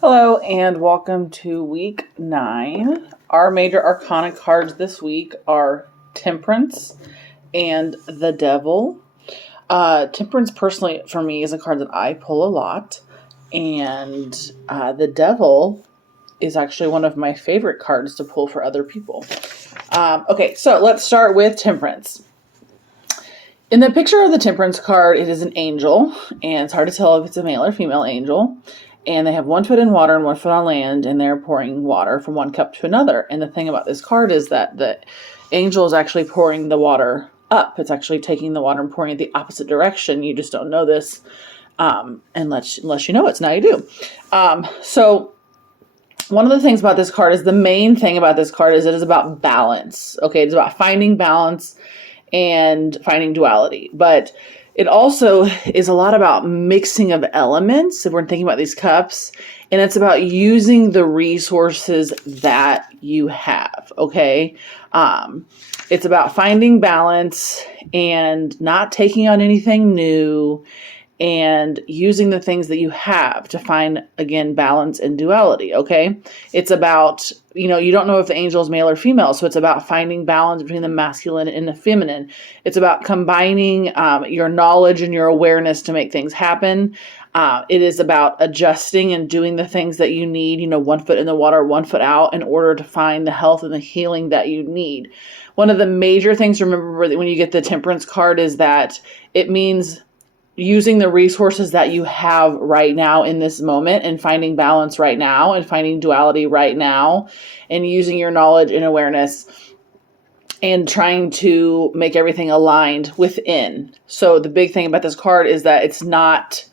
Hello and welcome to week 9. Our major arcana cards this week are Temperance and the Devil. Temperance, personally, for me, is a card that I pull a lot. And the Devil is actually one of my favorite cards to pull for other people. Okay, so let's start with Temperance. In the picture of the Temperance card, it is an angel, and it's hard to tell if it's a male or female angel. And they have one foot in water and one foot on land, and they're pouring water from one cup to another. And the thing about this card is that the angel is actually pouring the water up. It's actually taking the water and pouring it the opposite direction. You just don't know this unless you know it. So now you do. So one of the things about this card is the main thing about this card is it is about balance. Okay, it's about finding balance and finding duality. But it also is a lot about mixing of elements. If we're thinking about these cups, and it's about using the resources that you have. Okay. It's about finding balance and not taking on anything new and using the things that you have to find, again, balance and duality. Okay. It's about, you don't know if the angel is male or female. So it's about finding balance between the masculine and the feminine. It's about combining your knowledge and your awareness to make things happen. It is about adjusting and doing the things that you need, one foot in the water, one foot out, in order to find the health and the healing that you need. One of the major things to remember when you get the Temperance card is that it means using the resources that you have right now in this moment and finding balance right now and finding duality right now and using your knowledge and awareness and trying to make everything aligned within. So the big thing about this card is that it's not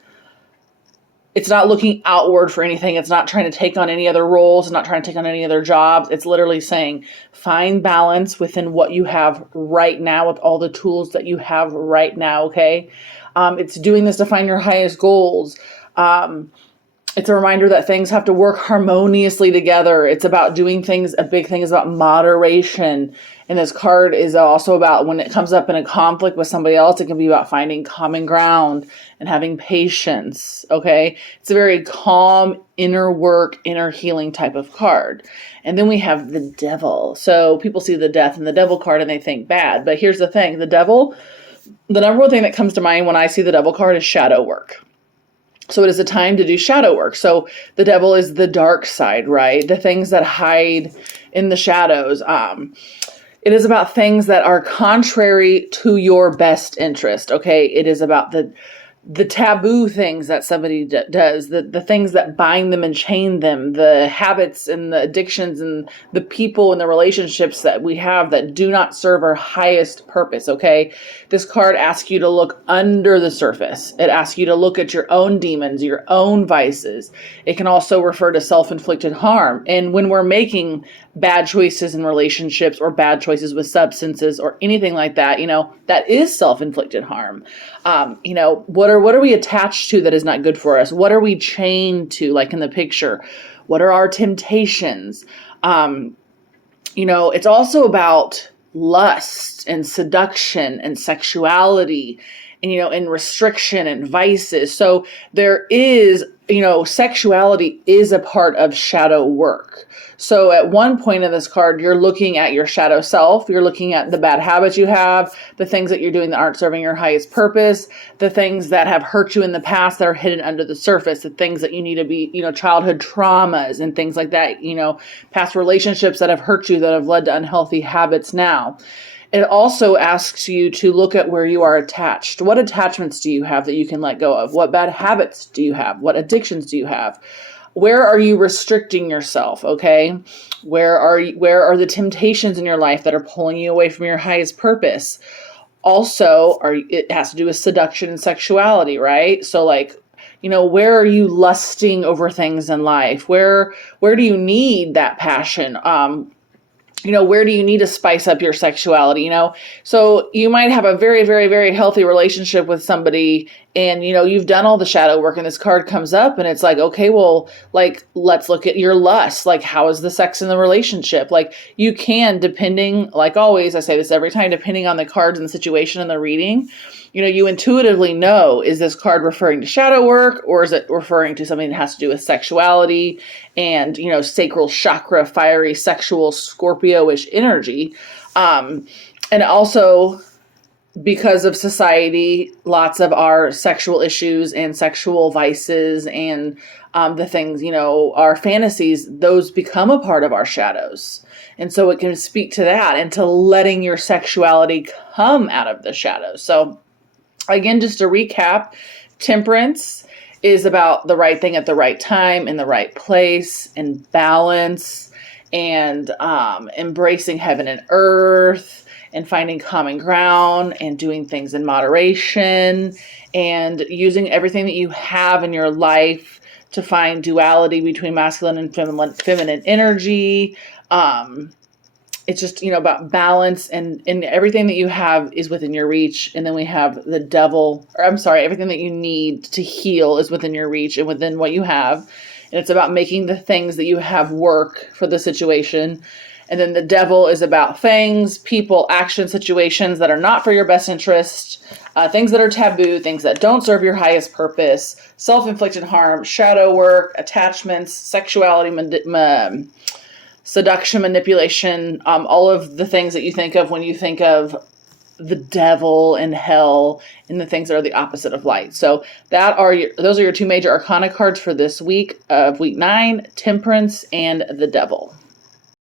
looking outward for anything. It's not trying to take on any other roles. It's not trying to take on any other jobs. It's literally saying, find balance within what you have right now with all the tools that you have right now. Okay. It's doing this to find your highest goals. It's a reminder that things have to work harmoniously together. It's about doing things. A big thing is about moderation. And this card is also about when it comes up in a conflict with somebody else, it can be about finding common ground and having patience. Okay. It's a very calm, inner work, inner healing type of card. And then we have the Devil. So people see the Death and the Devil card and they think bad. But here's the thing. The Devil, the number one thing that comes to mind when I see the Devil card is shadow work. So it is a time to do shadow work. So the devil is the dark side, right? The things that hide in the shadows. It is about things that are contrary to your best interest. Okay. It is about the taboo things that somebody does, the things that bind them and chain them, the habits and the addictions and the people and the relationships that we have that do not serve our highest purpose. Okay. This card asks you to look under the surface. It asks you to look at your own demons, your own vices. It can also refer to self-inflicted harm. And when we're making bad choices in relationships or bad choices with substances or anything like that, that is self-inflicted harm. What are we attached to that is not good for us? What are we chained to, like in the picture? What are our temptations? It's also about lust and seduction and sexuality and restriction and vices. So there is, sexuality is a part of shadow work. So at one point in this card, you're looking at your shadow self. You're looking at the bad habits you have, the things that you're doing that aren't serving your highest purpose, the things that have hurt you in the past that are hidden under the surface, the things that you need to be, childhood traumas and things like that, past relationships that have hurt you that have led to unhealthy habits now. It also asks you to look at where you are attached. What attachments do you have that you can let go of? What bad habits do you have? What addictions do you have? Where are you restricting yourself? Okay. Where are the temptations in your life that are pulling you away from your highest purpose? Also, it has to do with seduction and sexuality, right? So where are you lusting over things in life? Where do you need that passion? Where do you need to spice up your sexuality? So you might have a very, very, very healthy relationship with somebody and, you've done all the shadow work and this card comes up and it's like, okay, well, let's look at your lust. How is the sex in the relationship? You can, depending, like always, I say this every time, depending on the cards and the situation and the reading, you intuitively know, is this card referring to shadow work, or is it referring to something that has to do with sexuality and, sacral chakra, fiery, sexual, Scorpio-ish energy. And also, because of society, lots of our sexual issues and sexual vices and the things, our fantasies, those become a part of our shadows. And so it can speak to that and to letting your sexuality come out of the shadows. So again, just to recap, Temperance is about the right thing at the right time, in the right place, and balance, and embracing heaven and earth, and finding common ground, and doing things in moderation, and using everything that you have in your life to find duality between masculine and feminine energy. It's just, about balance, and everything that you have is within your reach. And then we have the devil, everything that you need to heal is within your reach and within what you have. And it's about making the things that you have work for the situation. And then the devil is about things, people, action, situations that are not for your best interest, things that are taboo, things that don't serve your highest purpose, self-inflicted harm, shadow work, attachments, sexuality, seduction, manipulation, all of the things that you think of when you think of the devil and hell, and the things that are the opposite of light. So those are your two major arcana cards for this week of week 9, Temperance and the Devil.